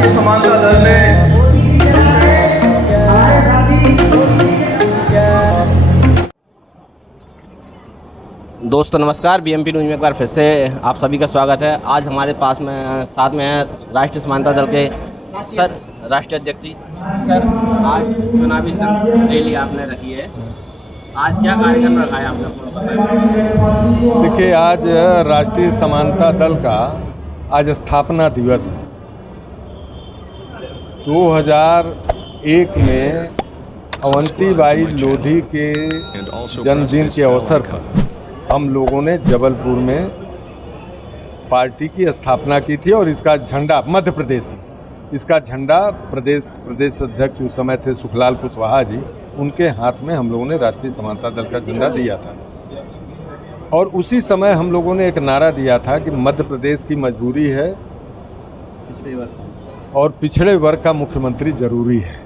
राष्ट्रीय समानता दल ने दोस्तों नमस्कार, बीएमपी न्यूज़ में एक बार फिर से आप सभी का स्वागत है। आज हमारे पास में साथ में है राष्ट्रीय समानता दल के सर, राष्ट्रीय अध्यक्ष जी। सर, आज चुनावी संघ रैली आपने रखी है, आज क्या कार्यक्रम रखा है आपने, आपको बताइए। देखिए, आज राष्ट्रीय समानता दल का आज स्थापना दिवस है। 2001 में अवंतीबाई लोधी के जन्मदिन के अवसर पर हम लोगों ने जबलपुर में पार्टी की स्थापना की थी और इसका झंडा मध्य प्रदेश में, इसका झंडा प्रदेश अध्यक्ष उस समय थे सुखलाल कुशवाहा जी, उनके हाथ में हम लोगों ने राष्ट्रीय समानता दल का झंडा दिया था। और उसी समय हम लोगों ने एक नारा दिया था कि मध्य प्रदेश की मजबूरी है और पिछड़े वर्ग का मुख्यमंत्री जरूरी है।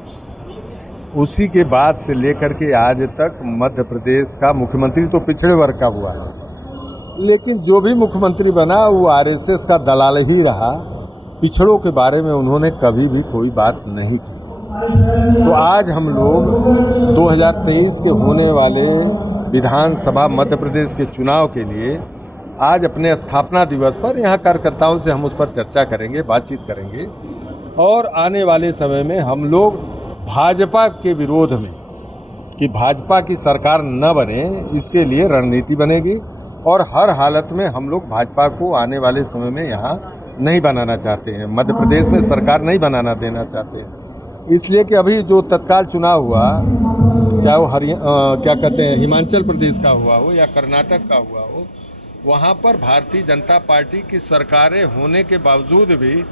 उसी के बाद से लेकर के आज तक मध्य प्रदेश का मुख्यमंत्री तो पिछड़े वर्ग का हुआ है, लेकिन जो भी मुख्यमंत्री बना वो आरएसएस का दलाल ही रहा। पिछड़ों के बारे में उन्होंने कभी भी कोई बात नहीं की। तो आज हम लोग 2023 के होने वाले विधानसभा मध्य प्रदेश के चुनाव के लिए आज अपने स्थापना दिवस पर यहाँ कार्यकर्ताओं से हम उस पर चर्चा करेंगे, बातचीत करेंगे और आने वाले समय में हम लोग भाजपा के विरोध में कि भाजपा की सरकार न बने, इसके लिए रणनीति बनेगी और हर हालत में हम लोग भाजपा को आने वाले समय में यहाँ नहीं बनाना चाहते हैं, मध्य प्रदेश में सरकार नहीं बनाना देना चाहते हैं। इसलिए कि अभी जो तत्काल चुनाव हुआ, चाहे वो हिमाचल प्रदेश का हुआ हो या कर्नाटक का हुआ हो, वहाँ पर भारतीय जनता पार्टी की सरकारें होने के बावजूद भी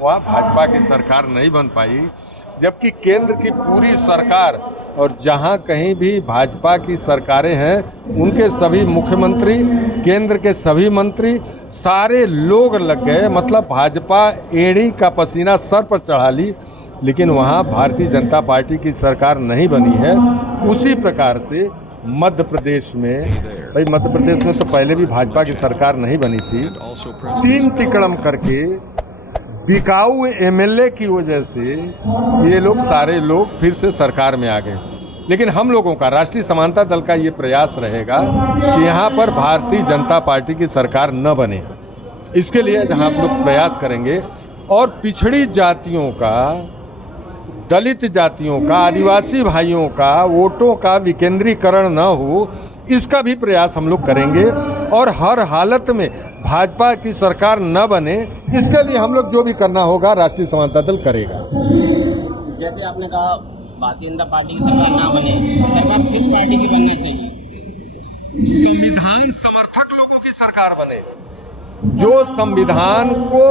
वहाँ भाजपा की सरकार नहीं बन पाई, जबकि केंद्र की पूरी सरकार और जहां कहीं भी भाजपा की सरकारें हैं उनके सभी मुख्यमंत्री, केंद्र के सभी मंत्री, सारे लोग लग गए। मतलब भाजपा एड़ी का पसीना सर पर चढ़ा ली, लेकिन वहां भारतीय जनता पार्टी की सरकार नहीं बनी है। उसी प्रकार से मध्य प्रदेश में, भाई मध्य प्रदेश में तो पहले भी भाजपा की सरकार नहीं बनी थी, 3 तिकड़म करके बिकाऊ एमएलए की वजह से ये लोग सारे लोग फिर से सरकार में आ गए। लेकिन हम लोगों का राष्ट्रीय समानता दल का ये प्रयास रहेगा कि यहाँ पर भारतीय जनता पार्टी की सरकार न बने, इसके लिए जहाँ हम लोग प्रयास करेंगे और पिछड़ी जातियों का, दलित जातियों का, आदिवासी भाइयों का वोटों का विकेंद्रीकरण न हो, इसका भी प्रयास हम लोग करेंगे और हर हालत में भाजपा की सरकार न बने, इसके लिए हम लोग जो भी करना होगा राष्ट्रीय समानता दल करेगा। जैसे आपने कहा भारतीय जनता पार्टी की सरकार ना बने, सरकार किस पार्टी की बननी चाहिए? संविधान समर्थक लोगों की सरकार बने, जो संविधान को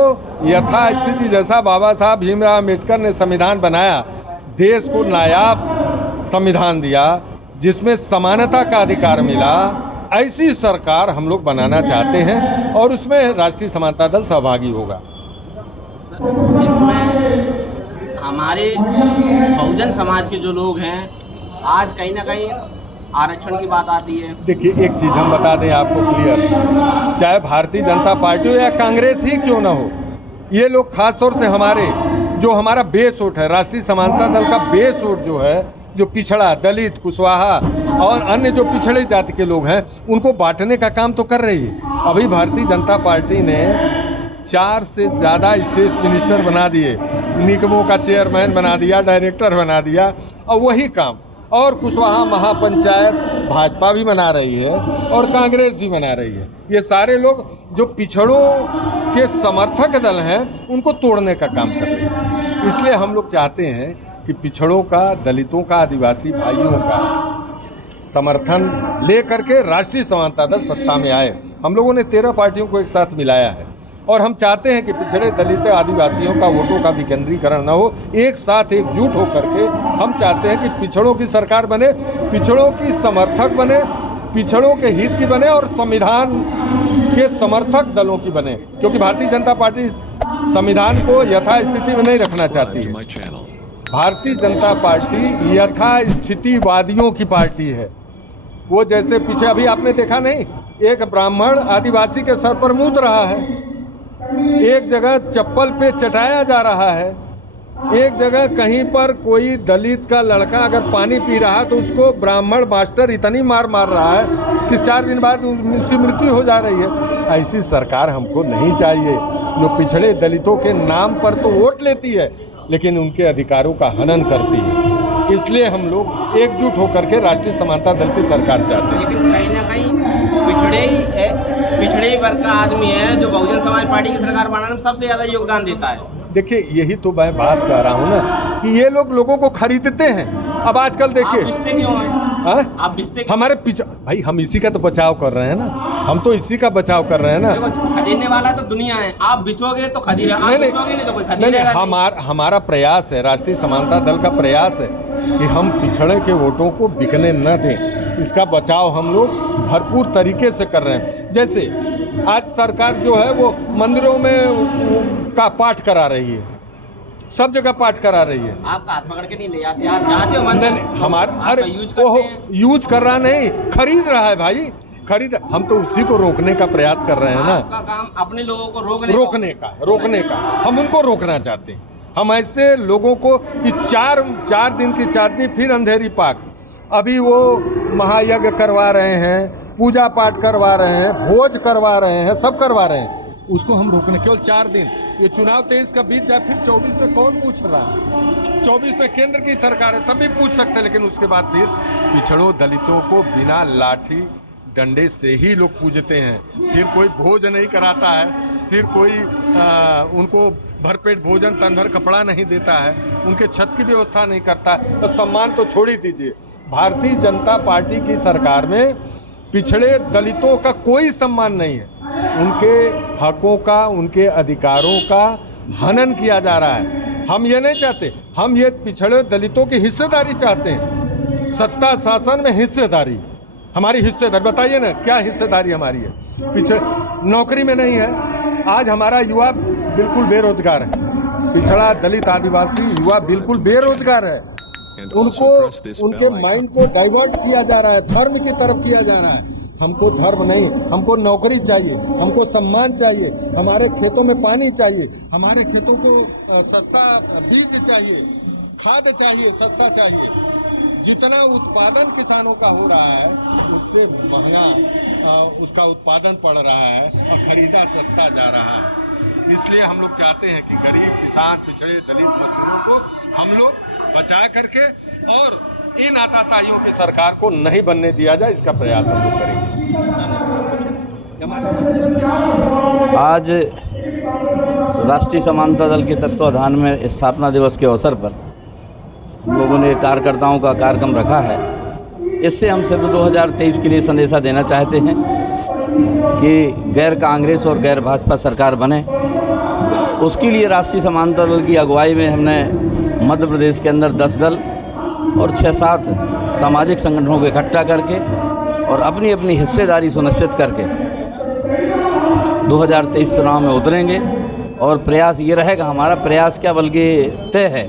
यथास्थिति, जैसा बाबा साहब भीमराव अम्बेडकर ने संविधान बनाया, देश को नायाब संविधान दिया जिसमें समानता का अधिकार मिला, ऐसी सरकार हम लोग बनाना चाहते हैं और उसमें राष्ट्रीय समानता दल सहभागी होगा। इसमें हमारे बहुजन समाज के जो लोग हैं, आज कहीं ना कहीं आरक्षण की बात आती है। देखिए, एक चीज़ हम बता दें आपको क्लियर, चाहे भारतीय जनता पार्टी हो या कांग्रेस ही क्यों ना हो, ये लोग खास तौर से हमारा बेस वोट है, राष्ट्रीय समानता दल का बेस वोट जो है, जो पिछड़ा, दलित, कुशवाहा और अन्य जो पिछड़े जाति के लोग हैं, उनको बांटने का काम तो कर रही है। अभी भारतीय जनता पार्टी ने 4 से ज़्यादा स्टेट मिनिस्टर बना दिए, निगमों का चेयरमैन बना दिया, डायरेक्टर बना दिया, और वही काम और कुशवाहा महापंचायत भाजपा भी बना रही है और कांग्रेस भी बना रही है। ये सारे लोग जो पिछड़ों के समर्थक दल हैं, उनको तोड़ने का काम कर रहे हैं। इसलिए हम लोग चाहते हैं कि पिछड़ों का, दलितों का, आदिवासी भाइयों का समर्थन ले करके राष्ट्रीय समानता दल सत्ता में आए। हम लोगों ने 13 पार्टियों को एक साथ मिलाया है और हम चाहते हैं कि पिछड़े, दलित, आदिवासियों का वोटों का विकेंद्रीकरण न हो, एक साथ एकजुट होकर के हम चाहते हैं कि पिछड़ों की सरकार बने, पिछड़ों की समर्थक बने, पिछड़ों के हित की बने और संविधान के समर्थक दलों की बने, क्योंकि भारतीय जनता पार्टी संविधान को यथास्थिति में नहीं रखना चाहती है। भारतीय जनता पार्टी यथास्थितिवादियों की पार्टी है। वो जैसे पीछे अभी आपने देखा नहीं, एक ब्राह्मण आदिवासी के सर पर मूत रहा है, एक जगह चप्पल पे चटाया जा रहा है, एक जगह कहीं पर कोई दलित का लड़का अगर पानी पी रहा है तो उसको ब्राह्मण मास्टर इतनी मार रहा है कि 4 दिन बाद उसकी मृत्यु हो जा रही है। ऐसी सरकार हमको नहीं चाहिए जो पिछड़े दलितों के नाम पर तो वोट लेती है लेकिन उनके अधिकारों का हनन करती है। इसलिए हम लोग एकजुट होकर के राष्ट्रीय समानता दल की सरकार चाहते हैं। लेकिन कहीं ना कहीं पिछड़े ही वर्ग का आदमी है जो बहुजन समाज पार्टी की सरकार बनाने में सबसे ज़्यादा योगदान देता है। देखिए यही तो मैं बात कर रहा हूँ ना कि ये लोगों को खरीदते हैं। अब आजकल देखिए आप बिस्ते हमारे पीछे भाई हम इसी का तो बचाव कर रहे हैं ना, हम तो इसी का बचाव कर रहे हैं ना। खरीदने वाला तो दुनिया है, आप बिचोगे तो खरीदेगा, नहीं तो कोई खरीदेगा नहीं। हमारा प्रयास है, राष्ट्रीय समानता दल का प्रयास है कि हम पिछड़े के वोटों को बिकने न दें। इसका बचाव हम लोग भरपूर तरीके से कर रहे हैं। जैसे आज सरकार जो है वो मंदिरों में का पाठ करा रही है, सब जगह पाठ करा रही है। आपका हाथ पकड़ के नहीं ले जाते, आप जाते हो मंदिर। हमारा अरे यूज कर रहा नहीं, खरीद रहा है भाई, खरीद। हम तो उसी को रोकने का प्रयास कर रहे हैं ना। आपका काम अपने लोगों को रोकने का हम उनको रोकना चाहते हैं। हम ऐसे लोगों को कि 4 दिन की चांदनी फिर अंधेरी पाक, अभी वो महायज्ञ करवा रहे हैं, पूजा पाठ करवा रहे हैं, भोज करवा रहे हैं, सब करवा रहे हैं, उसको हम रोकने केवल 4 दिन। ये चुनाव 23 का बीत जाए, फिर 24 में कौन पूछ रहा है? 24 में केंद्र की सरकार है तब भी पूछ सकते हैं, लेकिन उसके बाद फिर पिछड़ों दलितों को बिना लाठी डंडे से ही लोग पूजते हैं। फिर कोई भोज नहीं कराता है, फिर कोई उनको भरपेट भोजन तन भर कपड़ा नहीं देता है, उनके छत की व्यवस्था नहीं करता है। तो सम्मान तो छोड़ ही दीजिए, भारतीय जनता पार्टी की सरकार में पिछड़े दलितों का कोई सम्मान नहीं है। उनके हकों का, उनके अधिकारों का हनन किया जा रहा है। हम ये नहीं चाहते, हम ये पिछड़े दलितों की हिस्सेदारी चाहते हैं। सत्ता शासन में हिस्सेदारी, हमारी हिस्सेदारी बताइए ना, क्या हिस्सेदारी हमारी है? पिछड़े नौकरी में नहीं है। आज हमारा युवा बिल्कुल बेरोजगार है, पिछड़ा दलित आदिवासी युवा बिल्कुल बेरोजगार है। उनको उनके माइंड को डाइवर्ट किया जा रहा है, धर्म की तरफ किया जा रहा है। हमको धर्म नहीं, हमको नौकरी चाहिए, हमको सम्मान चाहिए, हमारे खेतों में पानी चाहिए, हमारे खेतों को सस्ता बीज चाहिए, खाद चाहिए, सस्ता चाहिए। जितना उत्पादन किसानों का हो रहा है उससे महंगा उसका उत्पादन पड़ रहा है और खरीदा सस्ता जा रहा है। इसलिए हम लोग चाहते हैं कि गरीब किसान, पिछड़े दलित मजदूरों को हम लोग बचा करके और इन आताताइयों की सरकार को नहीं बनने दिया जाए, इसका प्रयास हम लोग करेंगे। आज राष्ट्रीय समानता दल के तत्वाधान में स्थापना दिवस के अवसर पर हम लोगों ने कार्यकर्ताओं का कार्यक्रम रखा है। इससे हम सिर्फ 2023 के लिए संदेशा देना चाहते हैं कि गैर कांग्रेस और गैर भाजपा सरकार बने। उसके लिए राष्ट्रीय समानता दल की अगुवाई में हमने मध्य प्रदेश के अंदर 10 दल और 6-7 सामाजिक संगठनों को इकट्ठा करके और अपनी अपनी हिस्सेदारी सुनिश्चित करके 2023 चुनाव में उतरेंगे। और प्रयास ये रहेगा, हमारा प्रयास क्या बल्कि तय है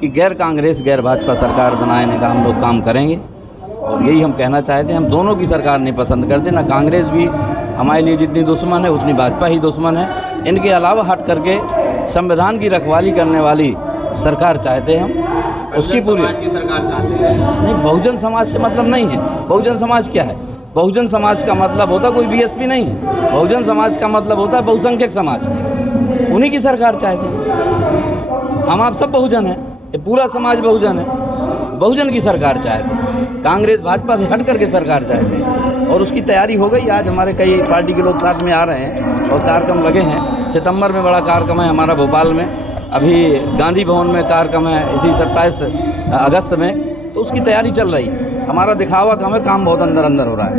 कि गैर कांग्रेस गैर भाजपा सरकार बनाने का हम लोग काम करेंगे। और यही हम कहना चाहते हैं, हम दोनों की सरकार नहीं पसंद करते, ना कांग्रेस भी हमारे लिए जितनी दुश्मन है उतनी भाजपा ही दुश्मन है। इनके अलावा हट करके संविधान की रखवाली करने वाली सरकार चाहते हैं हम, उसकी पूरी सरकार चाहते हैं। नहीं, बहुजन समाज से मतलब नहीं है। बहुजन समाज क्या है? बहुजन समाज का मतलब होता कोई बीएसपी नहीं है। बहुजन समाज का मतलब होता है बहुसंख्यक समाज, उन्हीं की सरकार चाहते हैं। हम आप सब बहुजन हैं, ये पूरा समाज बहुजन है, बहुजन की सरकार चाहते हैं। कांग्रेस भाजपा से हट करके सरकार चाहते हैं और उसकी तैयारी हो गई। आज हमारे कई पार्टी के लोग साथ में आ रहे हैं और कार्यक्रम लगे हैं। सितंबर में बड़ा कार्यक्रम है हमारा भोपाल में, अभी गांधी भवन में कार्यक्रम है इसी 27 अगस्त में, तो उसकी तैयारी चल रही है। हमारा दिखावा कम है, काम बहुत अंदर अंदर हो रहा है।